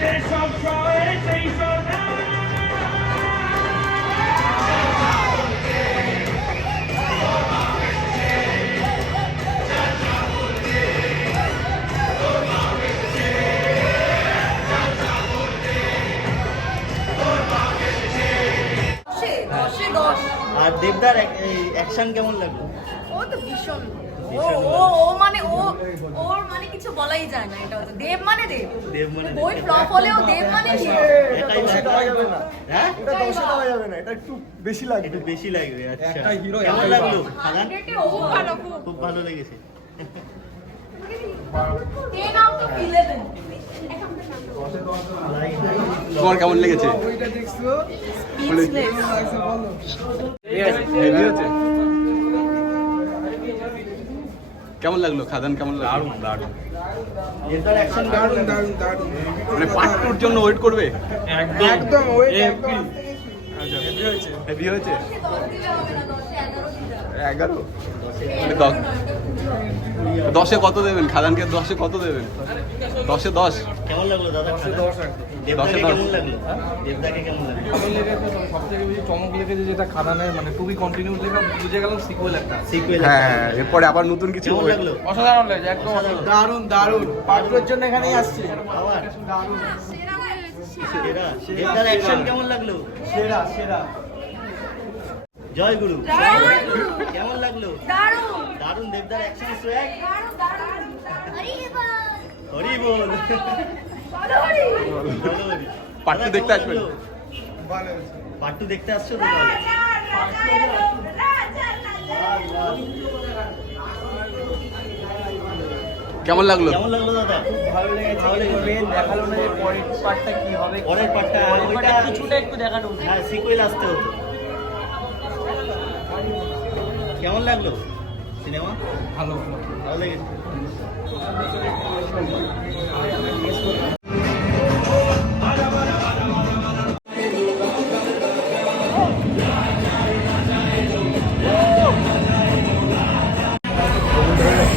আর দেবদার অ্যাকশন কেমন লাগলো? ও তো ভীষণ ওর মানে কিছু বলাই যায় না। এটা হচ্ছে দেব মানে দেব বই ফ্লপ হলেও দেব মানে এটাই দেওয়া যাবে না। হ্যাঁ, এটা 10 দেওয়া যাবে না, এটা একটু বেশি লাগবে। একটু বেশি লাগবে। আচ্ছা, একটা হিরো কেমন লাগলো? খাদান খুব ভালো লেগেছে। 10 out of 11। তোমার কেমন লেগেছে? ওইটা দেখছো? হেভি হচ্ছে। কেমন লাগলো খাদান? কেমন লাগলো? দারুণ। দেবদার অ্যাকশন দারুণ। মানে পার্ট 2 এর জন্য ওয়েট করবে? একদম ওয়েট হেভি হয়েছে। 11 10-এ কত দেবেন? খাদানকে 10-এ কত দেবেন? 10-এ 10। কেমন লাগলো দাদা? 10 দেবদাকে কেমন লাগলো? দেবদাকে কেমন লাগলো? সবথেকে বেশি চমক লেগেছে যেটা খাদানের, মানে টু বি কন্টিনিউ লেখা, বুঝে গেলাম সিকুয়েল একটা। হ্যাঁ, এরপরে আবার নতুন কিছু কেমন হবে। লাগলো? অসাধারণ লাগছে, একদম দারুণ। পার্টগুলোর জন্য এখানেই আসছি। আবার সেরা। দেবদার অ্যাকশন কেমন লাগলো? সেরা। জয় গুরু। কেমন লাগলো? দারুণ। দেবদার অ্যাকশন সোয়াগ হরি বল। পার্ট 2 দেখতে আসবেন? পার্ট 2 দেখতে আসছো তো? কেমন লাগলো? কেমন লাগলো দাদা? ভালো লেগেছে। দেখালো না যে পরের পার্টটা কি হবে। পরের পার্টটা ওইটা কিছুটা একটু দেখানো। হ্যাঁ, সিকুয়েল আসতে হতো। কেমন লাগলো সিনেমা? ভালো লেগেছে।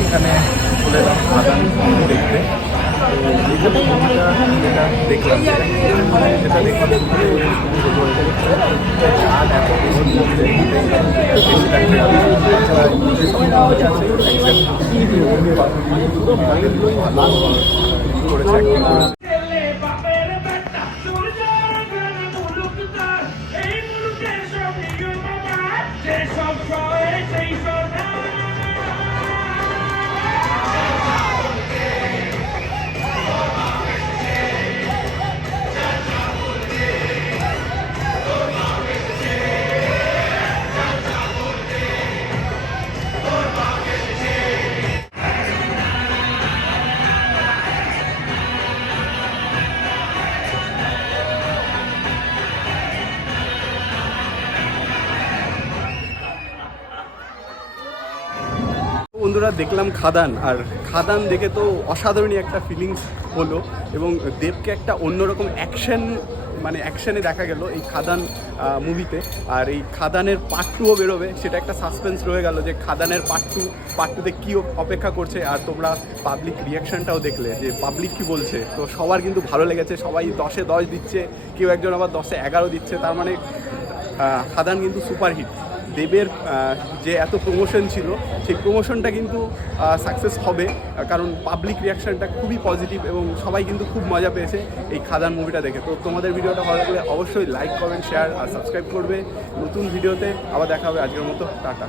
এখানে চলে এলাম খাদান দেখতে। যেটা দেখলাম যেটা দেখলাম আর এত বেশি করেছে। বন্ধুরা, দেখলাম খাদান, আর খাদান দেখে তো অসাধারণই একটা ফিলিংস হলো এবং দেবকে একটা অন্যরকম অ্যাকশনে দেখা গেল এই খাদান মুভিতে। আর এই খাদানের পার্ট 2ও বেরোবে, সেটা একটা সাসপেন্স রয়ে গেল যে খাদানের পার্ট 2তে কী অপেক্ষা করছে। আর তোমরা পাবলিক রিয়াকশানটাও দেখলে যে পাবলিক কী বলছে। তো সবার কিন্তু ভালো লেগেছে, সবাই 10-এ 10 দিচ্ছে, কেউ একজন আবার 10-এ 11 দিচ্ছে। তার মানে খাদান কিন্তু সুপারহিট। দেবের যে এত প্রমোশন ছিল সেই প্রমোশনটা কিন্তু সাকসেস হবে, কারণ পাবলিক রিয়াকশানটা খুবই পজিটিভ এবং সবাই কিন্তু খুব মজা পেয়েছে এই খাদান মুভিটা দেখে। তো তোমাদের ভিডিওটা ভালো লাগলে অবশ্যই লাইক, কমেন্ট, শেয়ার আর সাবস্ক্রাইব করবে। নতুন ভিডিওতে আবার দেখা হবে। আজকের মতো টাটা।